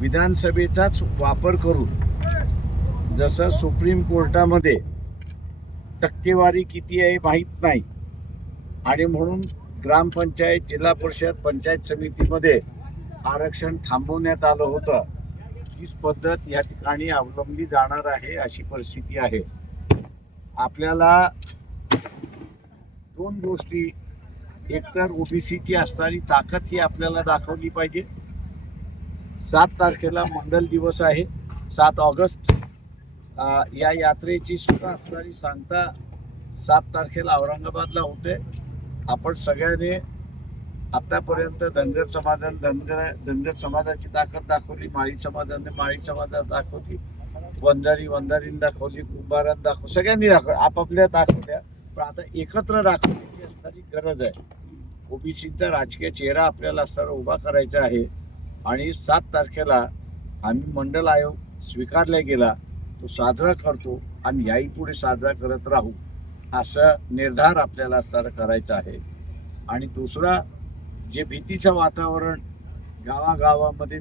विधानसभेचाच वापर करून जसं सुप्रीम कोर्टामध्ये टक्केवारी किती आहे माहीत नाही. आणि म्हणून ग्रामपंचायत जिल्हा परिषद पंचायत समितीमध्ये आरक्षण थांबवण्यात आलं होतं. हीच पद्धत या ठिकाणी अवलंबली जाणार आहे अशी परिस्थिती आहे. आपल्याला दोन गोष्टी एकतर ओबीसीची असणारी ताकद ही आपल्याला दाखवली पाहिजे. सात तारखेला मंडल दिवस आहे. सात ऑगस्ट. या यात्रेची सुद्धा असणारी सांगता सात तारखेला औरंगाबादला होते. आपण सगळ्यांनी आतापर्यंत धनगर समाजाने धनगर धनगर समाजाची ताकद दाखवली माळी समाजाने माळी समाजात दाखवली वंजारी वंजारीने दाखवली कुंभारात दाखव सगळ्यांनी दाखव आपापल्या दाखवल्या पण आता एकत्र दाखवण्याची असणारी गरज आहे. ओबीसीचा राजकीय चेहरा आपल्याला असताना उभा करायचा आहे. आणि सात तारखेला आम्ही मंडल आयोग स्वीकारला गेला तो साजरा करतो आणि याही पुढे साजरा करत राहू असा निर्धार आपल्याला असताना करायचा आहे. आणि दुसरा जे भीतीचं वातावरण गावागावामध्ये